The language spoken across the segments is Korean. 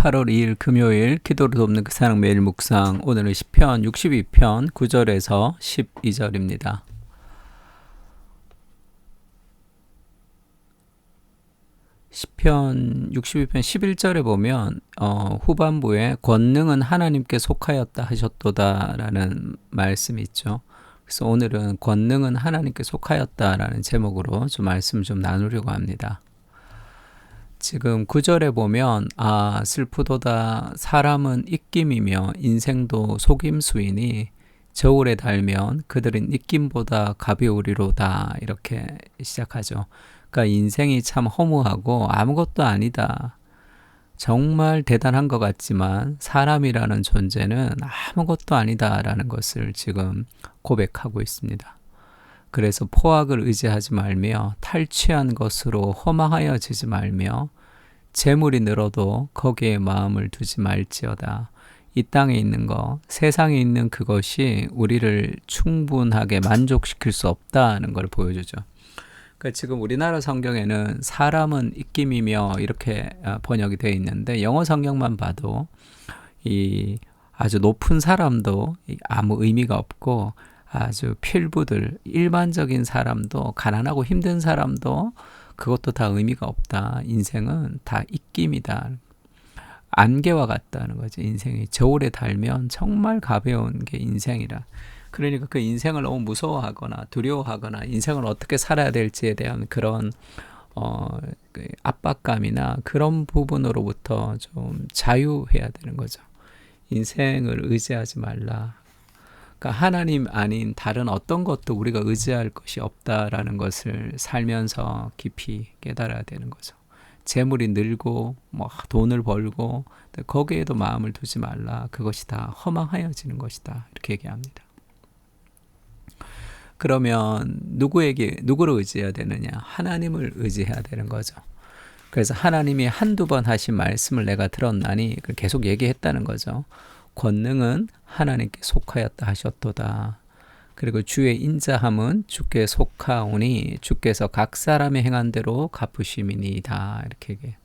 8월 2일 금요일 기도를 돕는 그 사랑 매일 묵상. 오늘은 시편 62편 9절에서 12절입니다. 시편 62편 11절에 보면 후반부에 권능은 하나님께 속하였다 하셨도다 라는 말씀이 있죠. 그래서 오늘은 권능은 하나님께 속하였다 라는 제목으로 좀 말씀 좀 나누려고 합니다. 지금 9절에 보면 슬프도다 사람은 입김이며 인생도 속임수이니 저울에 달면 그들은 입김보다 가벼우리로다 이렇게 시작하죠. 그러니까 인생이 참 허무하고 아무것도 아니다. 정말 대단한 것 같지만 사람이라는 존재는 아무것도 아니다라는 것을 지금 고백하고 있습니다. 그래서 포악을 의지하지 말며 탈취한 것으로 허망하여지지 말며 재물이 늘어도 거기에 마음을 두지 말지어다. 이 땅에 있는 것, 세상에 있는 그것이 우리를 충분하게 만족시킬 수 없다는 걸 보여주죠. 그러니까 지금 우리나라 성경에는 사람은 입김이며 이렇게 번역이 되어 있는데 영어 성경만 봐도 이 아주 높은 사람도 아무 의미가 없고 아주 필부들, 일반적인 사람도 가난하고 힘든 사람도 그것도 다 의미가 없다. 인생은 다 입김이다. 안개와 같다는 거죠. 인생이 저울에 달면 정말 가벼운 게 인생이라. 그러니까 그 인생을 너무 무서워하거나 두려워하거나 인생을 어떻게 살아야 될지에 대한 그런 그 압박감이나 그런 부분으로부터 좀 자유해야 되는 거죠. 인생을 의지하지 말라. 그러니까 하나님 아닌 다른 어떤 것도 우리가 의지할 것이 없다라는 것을 살면서 깊이 깨달아야 되는 거죠. 재물이 늘고 돈을 벌고 거기에도 마음을 두지 말라. 그것이 다 허망하여지는 것이다. 이렇게 얘기합니다. 그러면 누구를 의지해야 되느냐? 하나님을 의지해야 되는 거죠. 그래서 하나님이 한두 번 하신 말씀을 내가 들었나니 계속 얘기했다는 거죠. 권능은 하나님께 속하였다 하셨도다. 그리고 주의 인자함은 주께 속하오니 주께서 각 사람의 행한 대로 갚으심이니이다. 이렇게 얘기해요.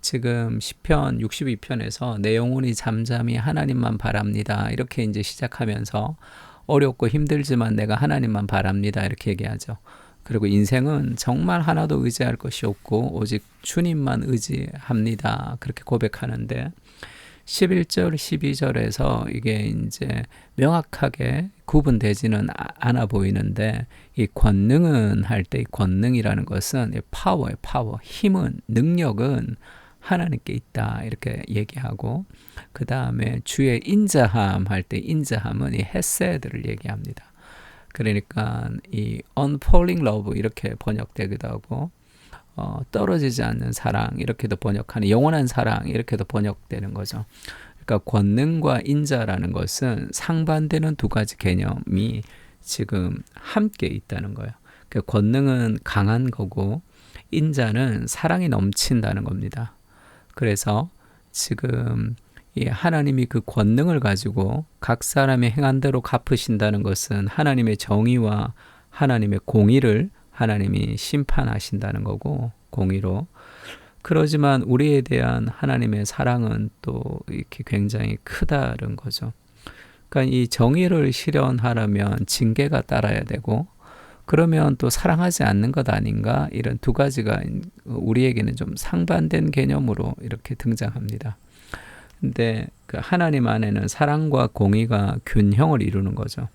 지금 시편 62편에서 내 영혼이 잠잠히 하나님만 바랍니다. 이렇게 이제 시작하면서 어렵고 힘들지만 내가 하나님만 바랍니다. 이렇게 얘기하죠. 그리고 인생은 정말 하나도 의지할 것이 없고 오직 주님만 의지합니다. 그렇게 고백하는데 11절, 12절에서 이게 이제 명확하게 구분되지는 않아 보이는데 이 권능은 할 때 이 권능이라는 것은 파워예요. 파워. 힘은, 능력은 하나님께 있다. 이렇게 얘기하고 그 다음에 주의 인자함 할 때 인자함은 이 헤세드를 얘기합니다. 그러니까 이 unfalling love 이렇게 번역되기도 하고 떨어지지 않는 사랑 이렇게도 번역하는 영원한 사랑 이렇게도 번역되는 거죠. 그러니까 권능과 인자라는 것은 상반되는 두 가지 개념이 지금 함께 있다는 거예요. 그러니까 권능은 강한 거고 인자는 사랑이 넘친다는 겁니다. 그래서 지금 이 하나님이 그 권능을 가지고 각 사람의 행한 대로 갚으신다는 것은 하나님의 정의와 하나님의 공의를 하나님이 심판하신다는 거고 공의로. 그러지만 우리에 대한 하나님의 사랑은 또 이렇게 굉장히 크다는 거죠. 그러니까 이 정의를 실현하려면 징계가 따라야 되고 그러면 또 사랑하지 않는 것 아닌가? 이런 두 가지가 우리에게는 좀 상반된 개념으로 이렇게 등장합니다. 근데 그 하나님 안에는 사랑과 공의가 균형을 이루는 거죠.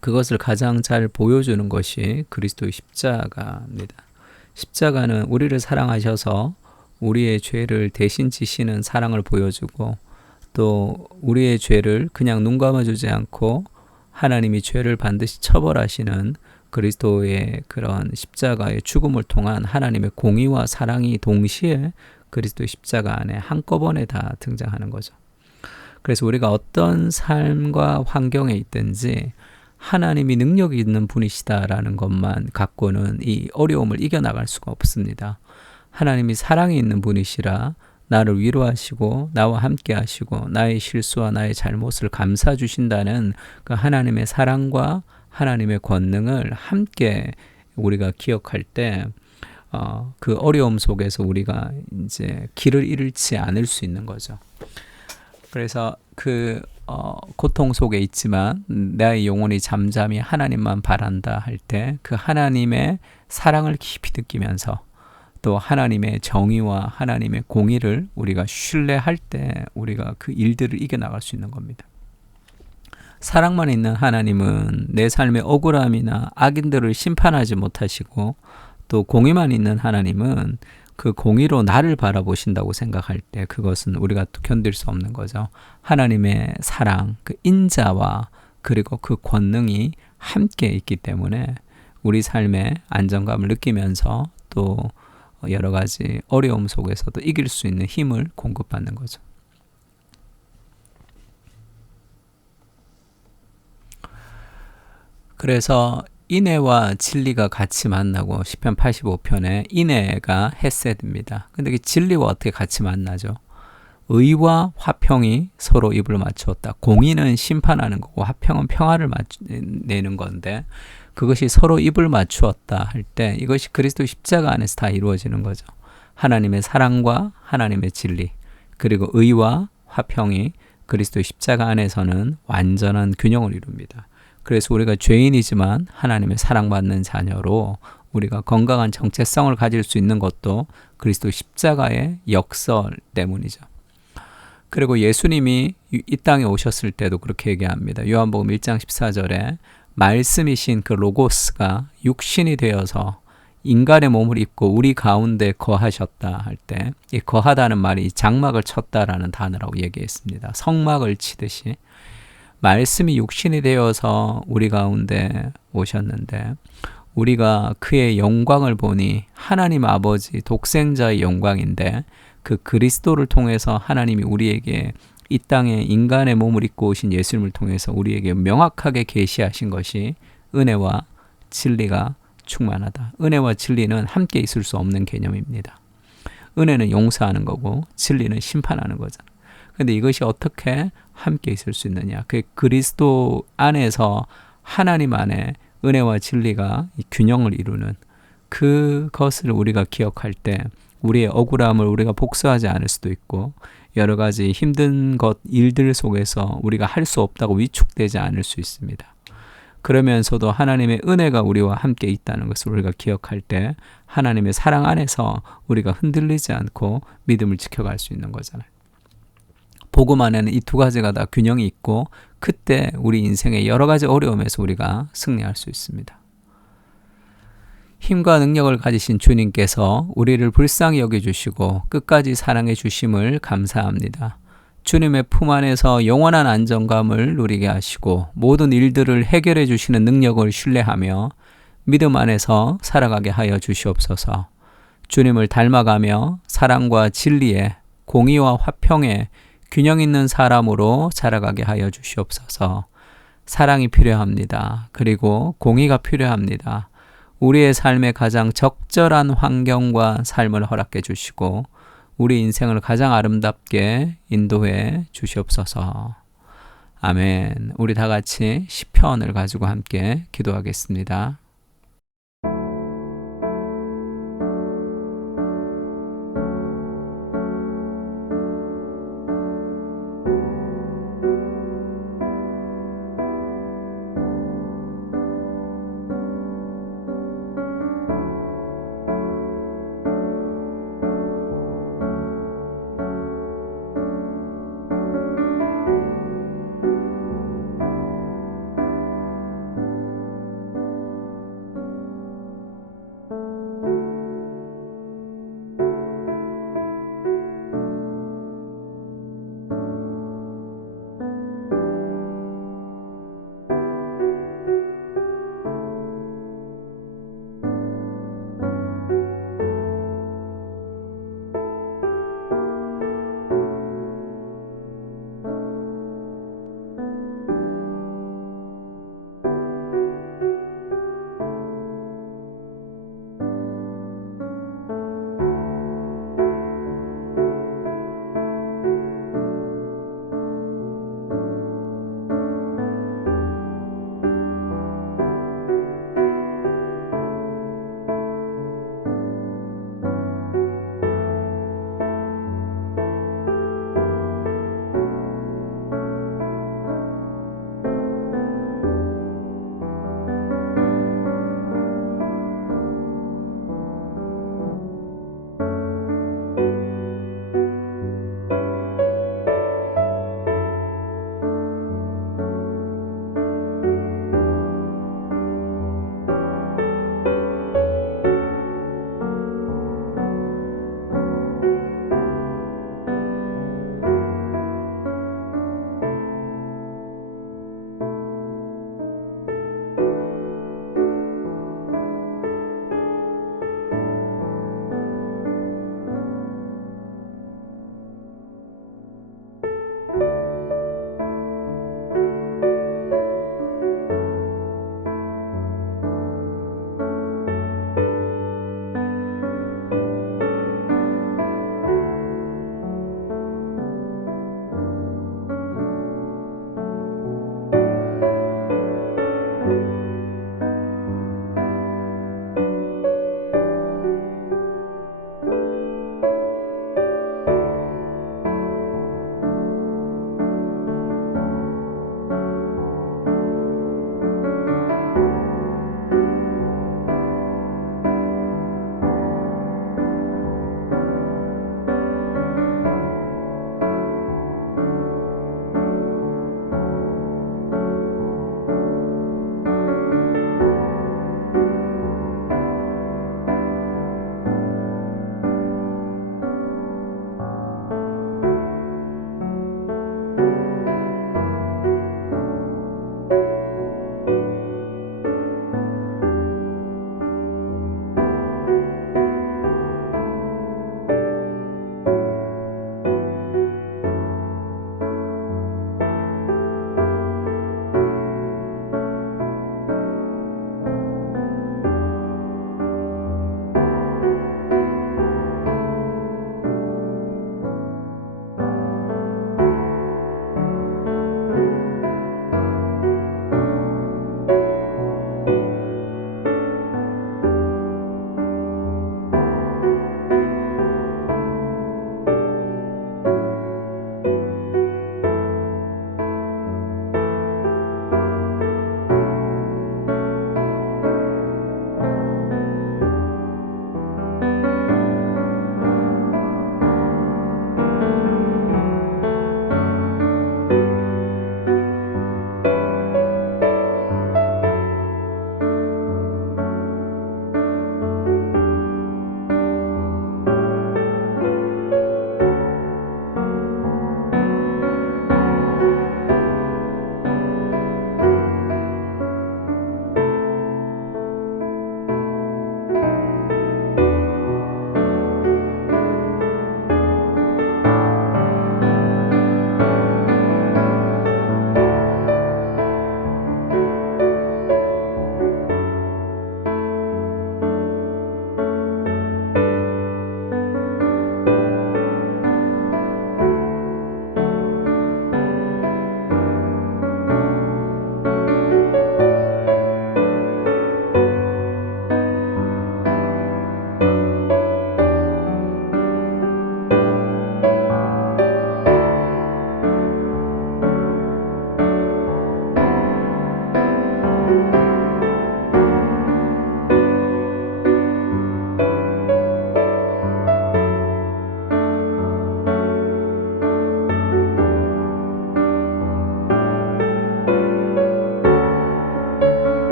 그것을 가장 잘 보여주는 것이 그리스도의 십자가입니다. 십자가는 우리를 사랑하셔서 우리의 죄를 대신 지시는 사랑을 보여주고 또 우리의 죄를 그냥 눈 감아주지 않고 하나님이 죄를 반드시 처벌하시는 그리스도의 그런 십자가의 죽음을 통한 하나님의 공의와 사랑이 동시에 그리스도의 십자가 안에 한꺼번에 다 등장하는 거죠. 그래서 우리가 어떤 삶과 환경에 있든지 하나님이 능력이 있는 분이시다라는 것만 갖고는 이 어려움을 이겨나갈 수가 없습니다. 하나님이 사랑이 있는 분이시라 나를 위로하시고 나와 함께 하시고 나의 실수와 나의 잘못을 감싸 주신다는 그 하나님의 사랑과 하나님의 권능을 함께 우리가 기억할 때 그 어려움 속에서 우리가 이제 길을 잃지 않을 수 있는 거죠. 그래서 그 고통 속에 있지만 내 영혼이 잠잠히 하나님만 바란다 할 때 그 하나님의 사랑을 깊이 느끼면서 또 하나님의 정의와 하나님의 공의를 우리가 신뢰할 때 우리가 그 일들을 이겨나갈 수 있는 겁니다. 사랑만 있는 하나님은 내 삶의 억울함이나 악인들을 심판하지 못하시고 또 공의만 있는 하나님은 그 공의로 나를 바라보신다고 생각할 때 그것은 우리가 또 견딜 수 없는 거죠. 하나님의 사랑, 그 인자와 그리고 그 권능이 함께 있기 때문에 우리 삶의 안정감을 느끼면서 또 여러 가지 어려움 속에서도 이길 수 있는 힘을 공급받는 거죠. 그래서 인애와 진리가 같이 만나고 시편 85편에 인애가 헤세드입니다. 근데 진리와 어떻게 같이 만나죠? 의와 화평이 서로 입을 맞추었다. 공의는 심판하는 거고 화평은 평화를 내는 건데 그것이 서로 입을 맞추었다 할 때 이것이 그리스도 십자가 안에서 다 이루어지는 거죠. 하나님의 사랑과 하나님의 진리 그리고 의와 화평이 그리스도 십자가 안에서는 완전한 균형을 이룹니다. 그래서 우리가 죄인이지만 하나님의 사랑받는 자녀로 우리가 건강한 정체성을 가질 수 있는 것도 그리스도 십자가의 역설 때문이죠. 그리고 예수님이 이 땅에 오셨을 때도 그렇게 얘기합니다. 요한복음 1장 14절에 말씀이신 그 로고스가 육신이 되어서 인간의 몸을 입고 우리 가운데 거하셨다 할 때 이 거하다는 말이 장막을 쳤다라는 단어라고 얘기했습니다. 성막을 치듯이 말씀이 육신이 되어서 우리 가운데 오셨는데 우리가 그의 영광을 보니 하나님 아버지 독생자의 영광인데 그 그리스도를 통해서 하나님이 우리에게 이 땅에 인간의 몸을 입고 오신 예수님을 통해서 우리에게 명확하게 계시하신 것이 은혜와 진리가 충만하다. 은혜와 진리는 함께 있을 수 없는 개념입니다. 은혜는 용서하는 거고 진리는 심판하는 거잖아요. 그런데 이것이 어떻게 함께 있을 수 있느냐? 그 그리스도 안에서 하나님 안에 은혜와 진리가 균형을 이루는 그것을 우리가 기억할 때 우리의 억울함을 우리가 복수하지 않을 수도 있고 여러 가지 힘든 일들 속에서 우리가 할 수 없다고 위축되지 않을 수 있습니다. 그러면서도 하나님의 은혜가 우리와 함께 있다는 것을 우리가 기억할 때 하나님의 사랑 안에서 우리가 흔들리지 않고 믿음을 지켜갈 수 있는 거잖아요. 복음 안에는 이 두 가지가 다 균형이 있고 그때 우리 인생의 여러 가지 어려움에서 우리가 승리할 수 있습니다. 힘과 능력을 가지신 주님께서 우리를 불쌍히 여겨주시고 끝까지 사랑해 주심을 감사합니다. 주님의 품 안에서 영원한 안정감을 누리게 하시고 모든 일들을 해결해 주시는 능력을 신뢰하며 믿음 안에서 살아가게 하여 주시옵소서. 주님을 닮아가며 사랑과 진리에 공의와 화평에 균형 있는 사람으로 자라가게 하여 주시옵소서. 사랑이 필요합니다. 그리고 공의가 필요합니다. 우리의 삶에 가장 적절한 환경과 삶을 허락해 주시고 우리 인생을 가장 아름답게 인도해 주시옵소서. 아멘. 우리 다 같이 시편을 가지고 함께 기도하겠습니다.